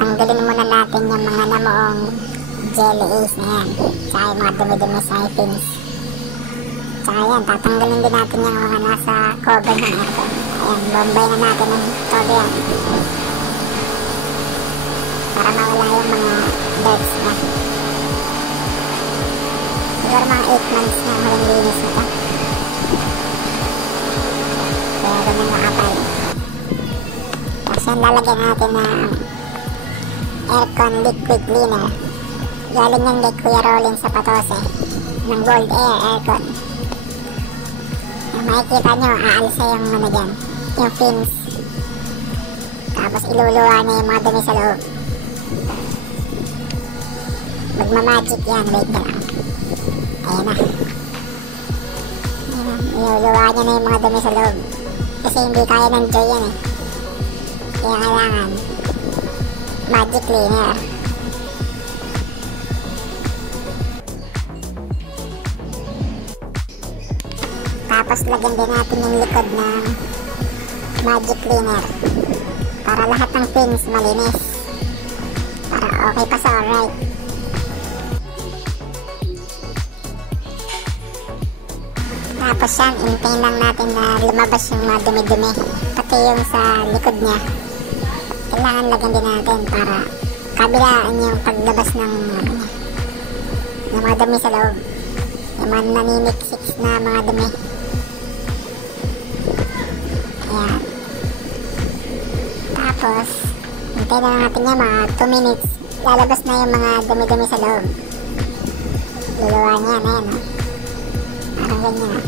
tanggalin muna natin yung mga namuong jelly ace na yan. Tsaka yung mga dumi-dumi sa fins. Tsaka yan, tatanggalin din natin yung mga nasa cover ng aircon. Ayan, bombay na natin ng todo yan. Para mawala yung mga dirts na. Siguro mga 8 months na huling linis na ito. Kaya ganun nakapal. Tapos yan, lalagyan natin ng aircon liquid cleaner. Galing yan kay Kuya Rolling sa Patose ng Gold Air Aircon. Makikita nyo, aalsa yung ano dyan, yung fins. Tapos iluluwa niya yung mga dumi sa loob. Magmamagic yan, wait na lang. Ayan na. Iluluwa niya na yung mga dumi sa loob. Kasi hindi kaya ng Joy yan eh. Kaya kailangan magic cleaner. Tapos lagyan din natin yung likod ng magic cleaner para lahat ng fins malinis, para okay pa sa alright. Tapos yan, intay lang natin na lumabas yung mga dumi-dumi, pati yung sa likod niya. Kailangan lagyan din natin para kabilaan yung paglabas ng mga dumi sa loob, yung mga naniniksik na mga dumi. Ayan. Tapos hintay na lang natin yan mga 2 minutes, lalabas na yung mga dumi-dumi sa loob. Luluwa niya na yan, oh. Parang ganyan, oh.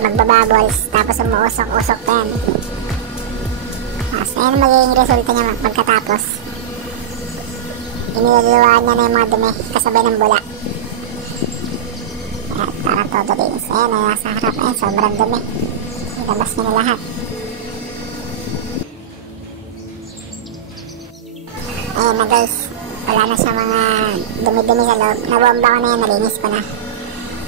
Magbabubbles, tapos umuusok-usok pa yan. Tapos ayan magiging resulta niya pagkatapos. Iniluluwa niya na yung mga dumi kasabay ng bula. Ayan, para todo linis. Ayan, ay nasa harap. Ayan, sobrang dumi. Ilabas niya na lahat. Ayan na guys, wala na siya mga dumi-dumi sa loob. Nabomba ko na yan, nalinis ko na.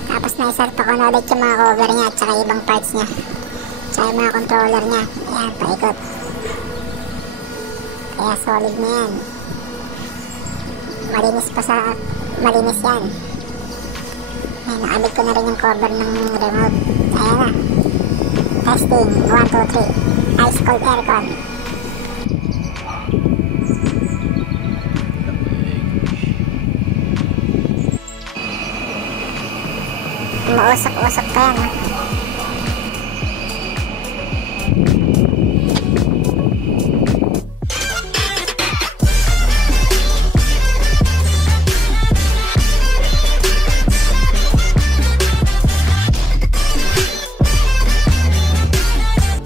Tapos na-insert ko na ulit yung mga cover niya at saka ibang parts niya. Tsaka yung mga controller niya. Ayan, paikot. Kaya solid na yan. Malinis pa sa... malinis yan. Ayan, nakabit ko na rin yung cover ng remote. Ayan na. Testing. 1, 2, 3. Ice cold aircon. Mausok-usok pa yan, ha.